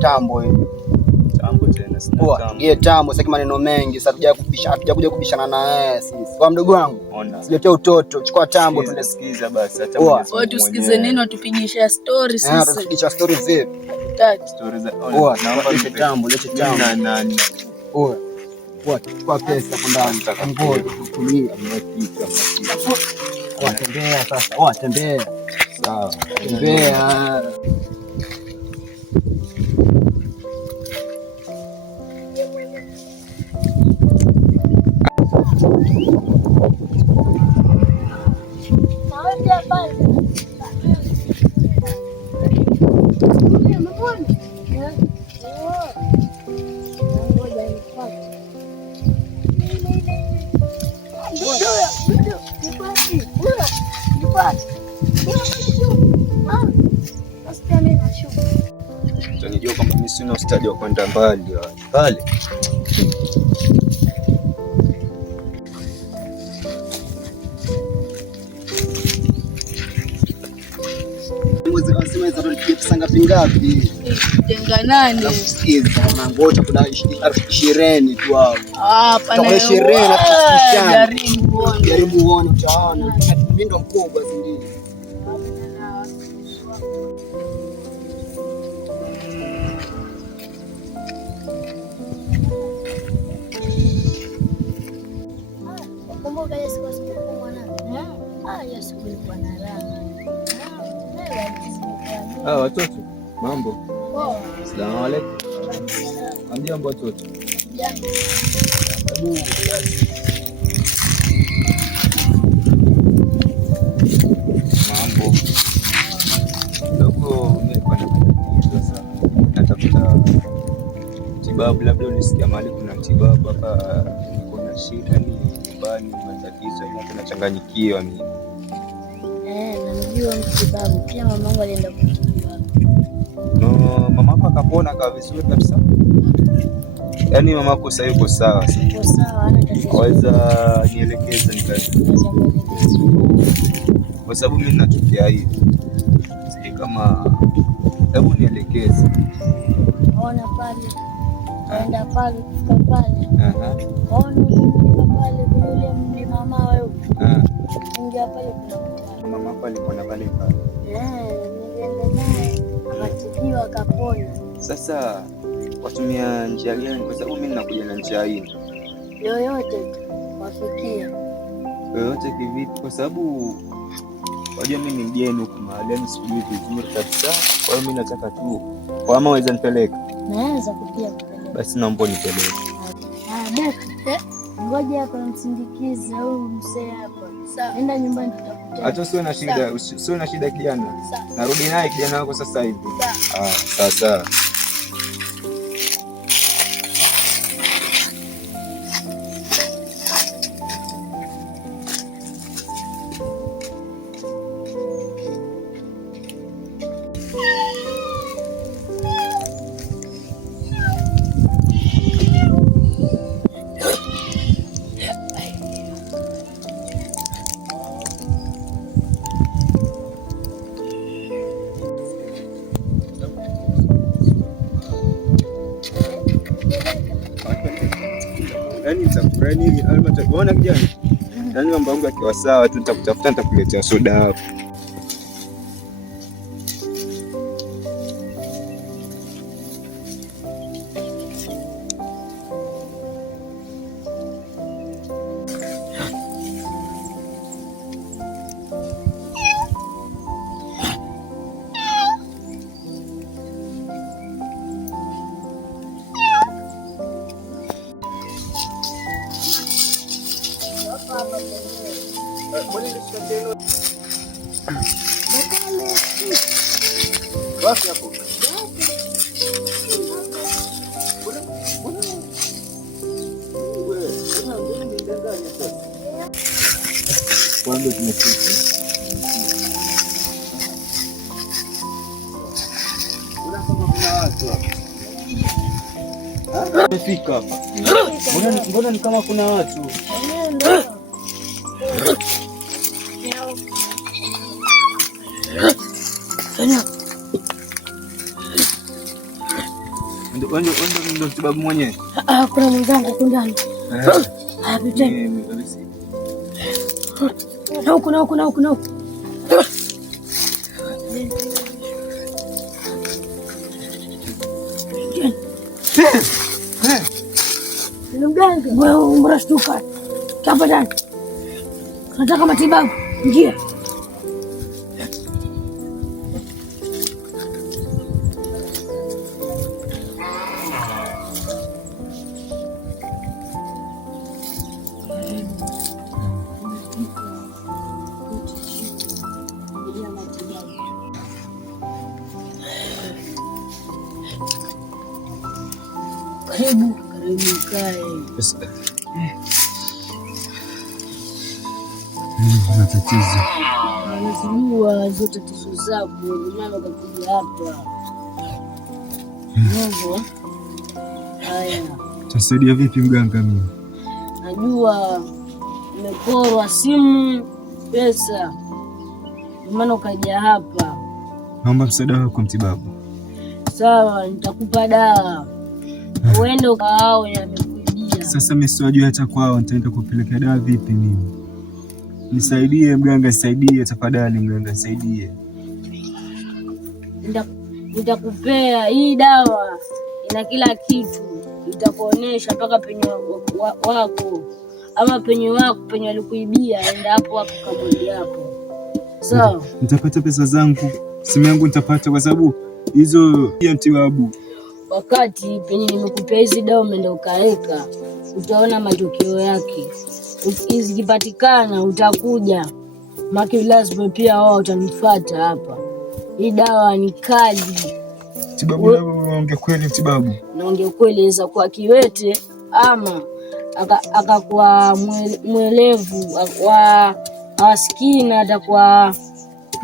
tambo hivi. Tambo tena sina tambo. Ngie tambo sasa maneno mengi sasa hatujakuja kubishana na yeye sisi. Kwa mdogo wangu. Sijatia utoto, chukua tambo tunasikiza basi acha mwenyewe. Wewe tusikize nini watupigisha story sisi? Tupigisha story vipi? Story za naomba lete tambo. Nani? Chukua pesa kwa ndani. Ngoja tukulie. Tembea sasa. Tembea. Sawa. Tembea. Tunajua kwamba mimi sina ustadi wa kwenda mbali pale. Ngapi? Tenga nani? Nakusikiza ngoja kuna 20 tu hapo. Pana 20 na kusikiza. Jaribu uone utaona. Mimi ndo mkubwa zingine. Kumbuka Yesu kwa siku mwanangu. Yesu kulikuwa na raha. Watoto, mambo? Asalamu alaykum. Hamjambo watoto? Mambo. Ndogo nilikuwa na matatizo sana. Natafuta matibabu, labda unisikia mahali kuna matibabu hapa. Kuna shida ni nyumbani, matatizo ila tunachanganyikiwa mimi. Namjua mtibabu. Pia mamangu alienda kumtibu. No, mamako akapona akawa vizuri kabisa. Yaani mamako sasa yuko sawa. Yuko sawa, hana tatizo. Waweza nielekeze nikaje? Kwa sababu mimi natokea hivi. Sije kama hebu nielekeze. Ona pale. Aenda pale kufika pale. Ona pale kule mlima mawe huko. Ingia pale kuna mama hapa alikuwa na pale. Nilienda naye akatibiwa akapona. Sasa watumia njia gani? Kwa sababu mimi ninakuja na njia hii. Yoyote wafikia. Yoyote kivipi? Kwa sababu wajua mimi ni mgeni huku mahali, yani sijui vizuri kabisa. Kwa hiyo mimi nataka tu kama waweza nipeleka. Naweza kupeleka. Basi naomba nipeleke. Dada. Ngoja hapa nimsindikize au msee hapa. Sawa. Nenda nyumbani tutakuta. Hata sio na shida kijana. Narudi naye kijana wako sasa hivi. Sawa. Sawa. Yaani nitafurahi unaona kijana? Yaani mambo yangu yakiwa sawa tu nitakutafuta nitakuletea soda hapo. Wapi hapo? Kwanza tumefika. Tumefika hapa. Mbona ni kama kuna watu? Ndio mtibabu mwenyewe. Kuna mwenzangu huko ndani. Piteni. Huku. Mganga, wewe mrashtuka. Chapa ndani. Nataka matibabu. Ingia. Karibu kae. Matatizo. Anazijua zote tatizo zako, maana ukakuja hapa. Mungu. Haya. Tasaidia vipi mganga mimi? Najua umeporwa simu, pesa. Maana ukaja hapa. Naomba msaada wako mtibabu. Sawa, nitakupa dawa. Uende ukao yamekuibia. Sasa mimi siwajui hata kwao, nitaenda kupeleka dawa vipi mimi? Nisaidie mganga, nisaidie tafadhali mganga, nisaidie. Nitakupea hii dawa, ina kila kitu. Itakuonesha mpaka penye wako ama penye wako penye walikuibia, enda hapo kaburi hapo. Sawa? Nitapata pesa zangu, simu yangu nitapata kwa sababu hizo ya mtibabu. Wakati penye nimekupea hizi dawa umeenda ukaweka, utaona matokeo yake. Zikipatikana utakuja. Maki lazima pia wao utanifuata hapa. Hii dawa ni kali. Mtibabu, naongea kweli mtibabu? Naongea kweli, inaweza kuwa kiwete ama akakuwa mwelevu, asikina, atakuwa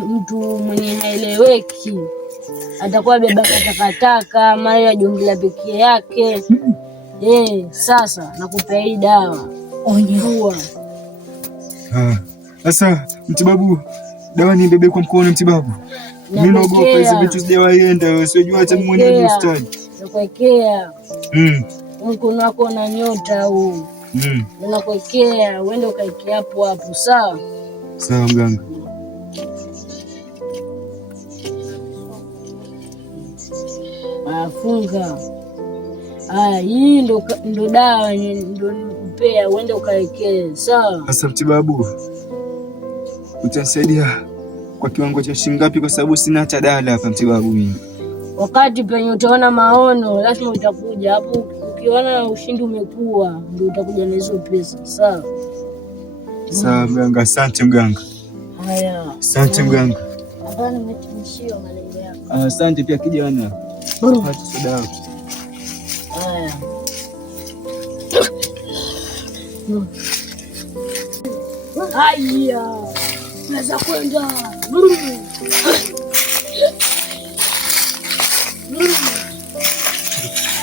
mtu mwenye haeleweki, atakuwa beba takataka, mara ajongela pekee yake. Sasa nakupea hii dawa. Onyua. Sasa mtibabu, dawa ni bebe kwa mkono mtibabu. Mimi naogopa hizo vitu sijawaenda, sijui hata mwenyewe ni ustadi. Nakuwekea. Mkono wako na nyota huu. Nakuwekea, uende ukaekea hapo, sawa? Sawa mganga. Funga. Hii ndo dawa ndo nikupea, uende ukaekee, sawa? Sasa mtibabu, utasaidia kwa kiwango cha shilingi ngapi? Kwa sababu sina hata dala hapa mtibabu mimi. Wakati penye utaona maono lazima utakuja hapo. Ukiona ushindi umekuwa, ndio utakuja na hizo pesa, sawa? Sawa mganga, asante mganga. Haya. Asante mganga. Hapana, nimetumishiwa malengo yako. Asante pia kijana. Pata soda. Haya. Haya. Naweza kwenda.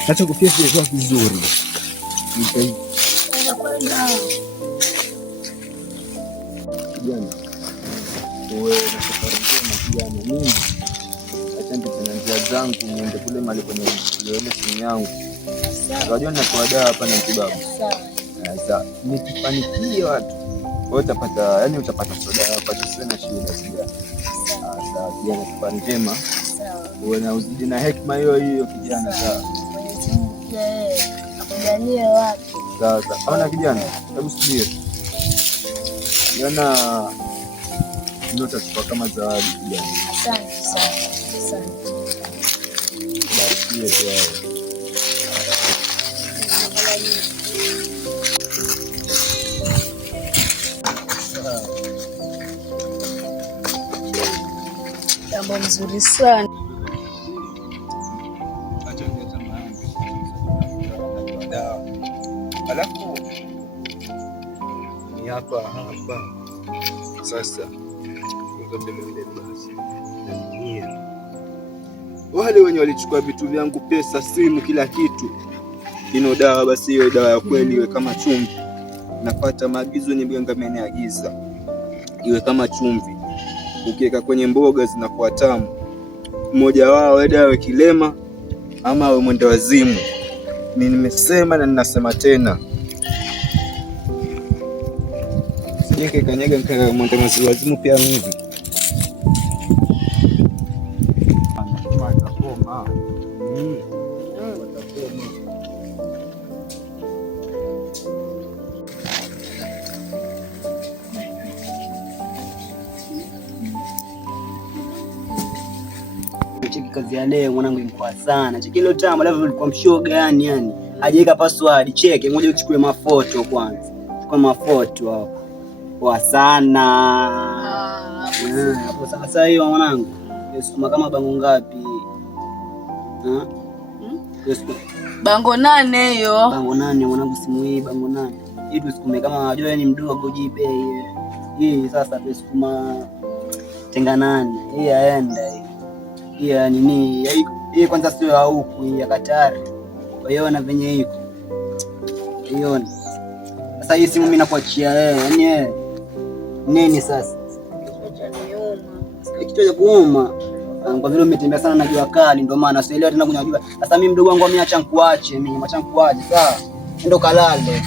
Acha kufia kwa vizuri. Naweza kwenda. Kijana. Wewe unataka kijana mimi. Asante tena njia zangu niende kule mali kwenye ile simu yangu. Unajua natoa dawa hapa na mtibabu. Sasa nikifanikiwa watu wewe utapata, yani utapata soda hapa, sio na shida sija. Sasa kijana, kwa njema. Sawa. Uwe na uzidi na hekima hiyo kijana, sawa. Mwenyezi Mungu akujalie watu. Sasa ona kijana, hebu subiri. Kijana ndio utachukua kama zawadi kijana. Asante sana. Asante. Basi wewe. Jambo mzuri sana. Alafu ni hapa sasa wale wenye walichukua vitu vyangu, pesa, simu, kila kitu, ino dawa basi hiyo dawa ya kweli iwe kama chumvi. Napata maagizo ni mganga ameniagiza iwe kama chumvi, ukiweka kwenye mboga zinakuwa tamu. Mmoja wao dawa kilema, ama wewe mwende wazimu. Mimi nimesema na ninasema tena. Sije kanyaga nikawa mwende wazimu pia mimi. Cheki kazi ya leo mwanangu imekuwa sana. Cheki leo tamu alafu ulikuwa mshoga yani. Hajaweka password. Cheki ngoja uchukue mafoto kwanza. Chukua mafoto hapo. Kwa sana. Hapo sasa hiyo mwanangu. Sukuma kama bango ngapi? Bango 8 hiyo. Bango 8 mwanangu, simu hii bango 8. Hii tusukume kama unajua ni mdogo jipe hii. Hii sasa tusukuma tenga 8. Hii aenda hii. Hii ya nini? Hii kwanza sio ya huku, ya Katari. Waiona venye iko. Iona. Sasa hii simu mimi nakuachia wewe. Yaani nini sasa? Kichwa cha kuuma. Kwa vile umetembea sana na jua kali ndio maana sielewi tena kunywa jua. Sasa mimi mdogo wangu ameacha nikuache, mimi acha nikuache. Sawa. Ndio kalale.